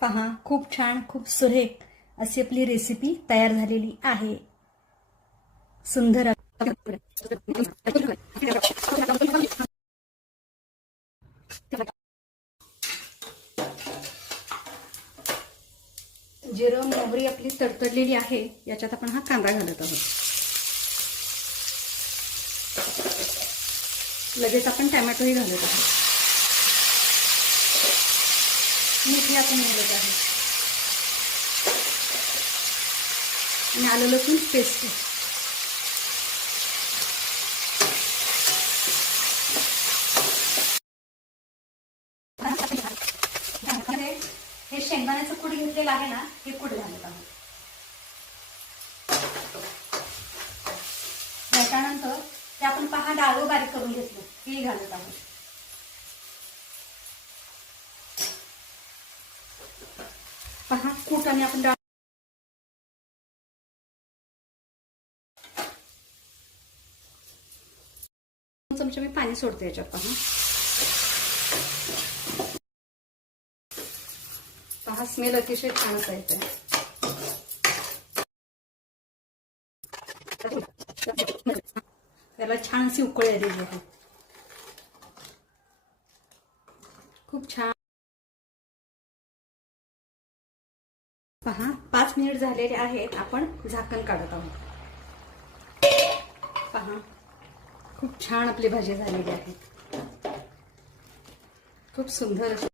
पहा, खूप छान, खूप सुरेख अशी आपली रेसिपी तयार झालेली आहे. सुंदर जिरं मोहरी आपली तडतडलेली आहे. याच्यात आपण हा कांदा घालत आहोत. लगेच आपण टोमॅटोही घालत आहोत. मीठ आपण घालत आहे आणि आलं लसूण पेस्ट. हे शेंगदाण्याचं कूट घेतलेलं आहे ना, हे कूट घालत आहोत. त्याच्यानंतर ते आपण पहा डाळ बारीक करून घेतलं, हे घालत आहोत. पहा कूट आणि आपण डाळ चमचे मी पाणी सोडते याच्यात. पहा स्मेल अतिशय छान असा येतोय. त्याला छान अशी उकळी आलेली आहे. खूप छान. पहा 5 मिनिट झालेले आहेत. आपण झाकण काढत आहोत. पहा खूप छान आपली भाजी झालेली आहे. खूप सुंदर अशी.